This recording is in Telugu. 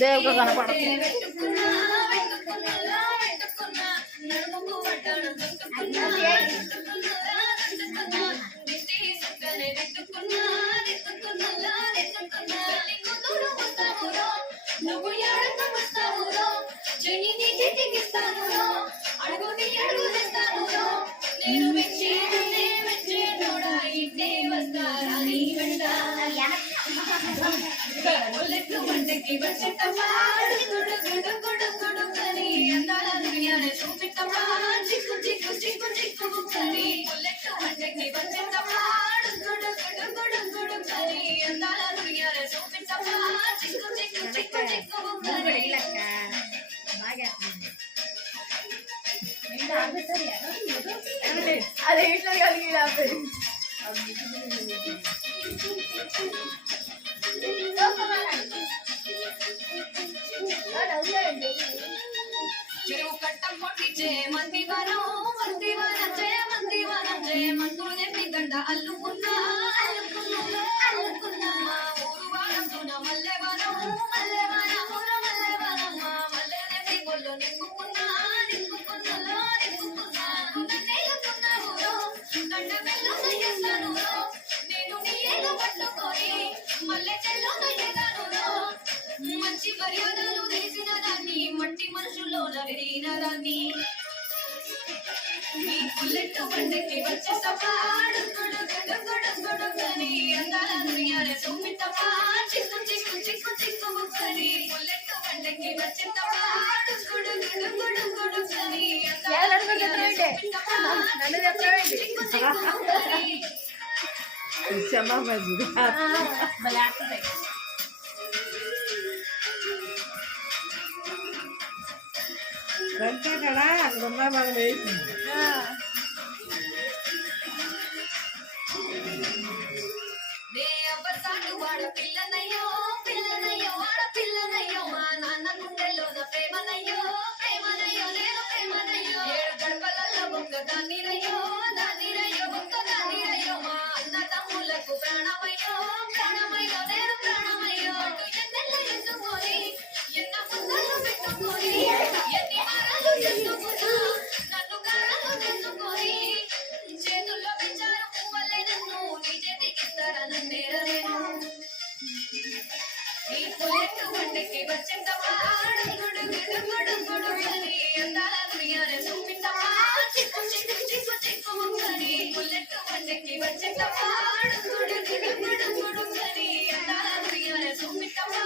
దేవుడు కనపడదు. నువ్వు ఎడకు వస్తావురో చెయ్యిని చేతికిస్తాను అడుగుని అడుగుస్తాను నేను మెచ్చే నోడా ఇంటే వస్తారా నీ వెంట ఒళ్ళెట్టు వంటకి వచ్చేటమ్మా గుడు గుడు గుడు గుడు కని అందాల దునియానే చూపిట్టమ్మా చిక్కు చిక్కు చిక్కు చిక్కు కని ఒళ్ళెట్టు వంటకి వచ్చేటమ్మా గుడు గుడు గుడు గుడు కని అందాల దునియానే చూపిట్టమ్మా చిక్కు చిక్కు చిక్కు చిక్కు కని అదే ఇట్లా కలిగి చెరువు కట్టం కొట్టించే మందివనం మందివనం జయ మందివనం జయ మందులు తెప్పి గంట అల్లుకున్నా అల్లుకున్నా ఊరు వాడుతున్న మల్లెవనం మల్లెవనం ఊరు మల్లెవనం మల్లె తెప్పి గొల్లు నింపుకున్నా నింపుకున్నా నింపుకున్నా నేలుకున్నావు గంట మెల్లో చేస్తాను నేను నీ ఏలు పట్టుకొని మల్లె చెల్లో ఎగాను మంచి మర్యాదలు తెలిసిన దాన్ని మట్టి మనుషుల్లోన విరిగిన దాన్ని నీ బుల్లెట్ బండకి వచ్చేసమ్మా గొడగొడగొడగొడగని అందాల దునియానే చూపిట్టమ్మా చిక్కు చిక్కు చిక్కు చిక్కు ముక్కని బుల్లెట్ బండకి వచ్చేసమ్మా గొడగొడగొడగొడగని అందాల దునియానే చూపిట్టమ్మా చిక్కు చిక్కు ముక్కని chama mais Canta cara, rumah bang ni. పిల్లనయ్యో పిల్లనయ్యో ఆడ పిల్లనయ్యో మా నాన్న గుండెల్లోన ప్రేమనయ్యో ప్రేమనయ్యో నేను ప్రేమనయ్యో ఏడు గడపలల్ల బొక్క దానిరయ్యో దానిరయ్యో బొక్క దానిరయ్యో మా అన్న తమ్ములకు ప్రాణమయ్యో ప్రాణమయ్యో నేను ప్రాణమయ్యో ఎన్నెల్ల ఎత్తుకొని ఎన్న ముందలు పెట్టుకొని ఎన్ని మాటలు చేసుకున్నా నన్ను గాడలు తెచ్చుకొని చేతుల్లో విచారం పువ్వలే నన్ను నీ చేతికిస్తారా నన్నేరలేను ఈ పుల్లెట్టు వంటకి వచ్చేటమ్మా గుడు గుడు గుడు గుడు కని అందాల దునియానే చూపిట్టమ్మా చిక్కు చిక్కు చిక్కు చిక్కు కని పుల్లెట్టు వంటకి వచ్చేటమ్మా గుడు గుడు గుడు గుడు కని అందాల దునియానే చూపిట్టమ్మా